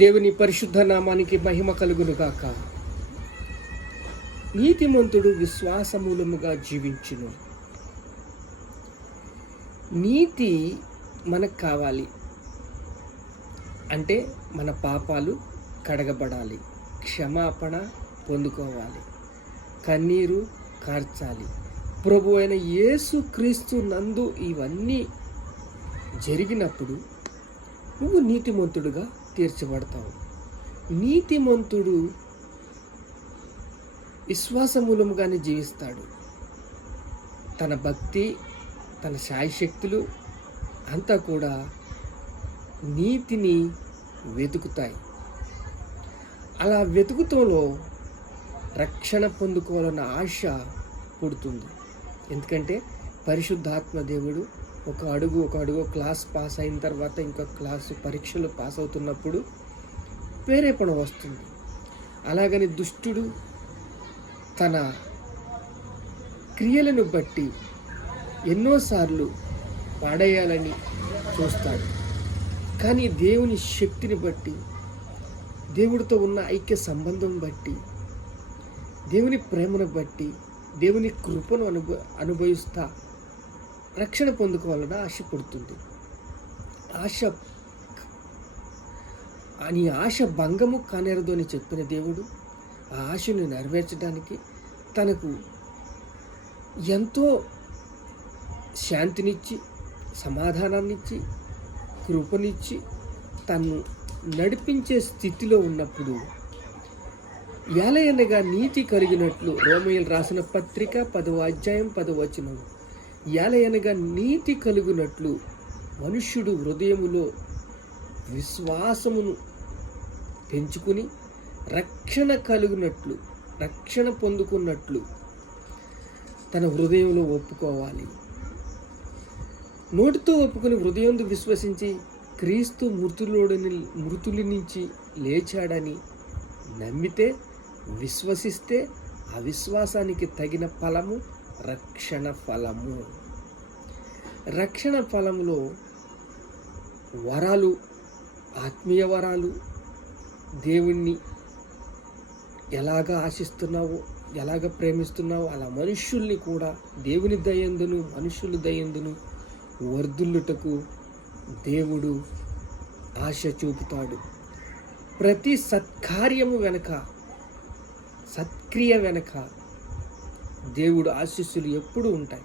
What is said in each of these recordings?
దేవుని పరిశుద్ధ నామానికి మహిమ కలుగునుగాక. నీతిమంతుడు విశ్వాసమూలముగా జీవించును. నీతి మనకు కావాలి అంటే మన పాపాలు కడగబడాలి, క్షమాపణ పొందుకోవాలి, కన్నీరు కార్చాలి. ప్రభు అయిన యేసు క్రీస్తు నందు ఇవన్నీ జరిగినప్పుడు నువ్వు నీతిమంతుడుగా తీర్చబడతావు. నీతిమంతుడు విశ్వాసమూలముగానే జీవిస్తాడు. తన భక్తి, తన శాయశక్తులు అంతా కూడా నీతిని వెతుకుతాయి. అలా వెతుకుతంలో రక్షణ పొందుకోవాలన్న ఆశ పుడుతుంది. ఎందుకంటే పరిశుద్ధాత్మ దేవుడు ఒక అడుగు క్లాస్ పాస్ అయిన తర్వాత ఇంకో క్లాసు పరీక్షలు పాస్ అవుతున్నప్పుడు ప్రేరేపణ వస్తుంది. అలాగని దుష్టుడు తన క్రియలను బట్టి ఎన్నోసార్లు పాడేయాలని చూస్తాడు. కానీ దేవుని శక్తిని బట్టి, దేవుడితో ఉన్న ఐక్య సంబంధం బట్టి, దేవుని ప్రేమను బట్టి, దేవుని కృపను అనుభవిస్తా రక్షణ పొందుకోవాలని ఆశ పుడుతుంది. ఆశ భంగము కానేరదు అని చెప్పిన దేవుడు ఆ ఆశను నెరవేర్చడానికి తనకు ఎంతో శాంతినిచ్చి, సమాధానాన్నిచ్చి, కృపనిచ్చి తను నడిపించే స్థితిలో ఉన్నప్పుడు ఏలయనగా నీతి కలిగినట్లు రోమీయులు రాసిన పత్రిక 10వ అధ్యాయం 10వ వచనం, ఏలయనగా నీతి కలుగునట్లు మనుష్యుడు హృదయములో విశ్వాసమును పెంచుకుని రక్షణ కలుగునట్లు, రక్షణ పొందుకున్నట్లు తన హృదయంలో ఒప్పుకోవాలి. నోటితో ఒప్పుకొని హృదయంలో విశ్వసించి క్రీస్తు మృతుల నుంచి లేచాడని నమ్మితే, విశ్వసిస్తే ఆ విశ్వాసానికి తగిన ఫలము రక్షణ ఫలము. రక్షణ ఫలములో వరాలు, ఆత్మీయ వరాలు, దేవుణ్ణి ఎలాగ ఆశిస్తున్నావో, ఎలాగ ప్రేమిస్తున్నావో అలా మనుష్యుల్ని కూడా దేవుని దయందును మనుష్యుల దయందును వర్ధిల్లుటకు దేవుడు ఆశ చూపుతాడు. ప్రతి సత్కార్యము వెనక, సత్క్రియ వెనక దేవుడు ఆశీస్సులు ఎప్పుడూ ఉంటాయి,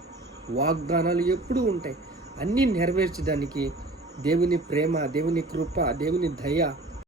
వాగ్దానాలు ఎప్పుడూ ఉంటాయి. అన్నీ నెరవేర్చడానికి దేవుని ప్రేమ, దేవుని కృప, దేవుని దయ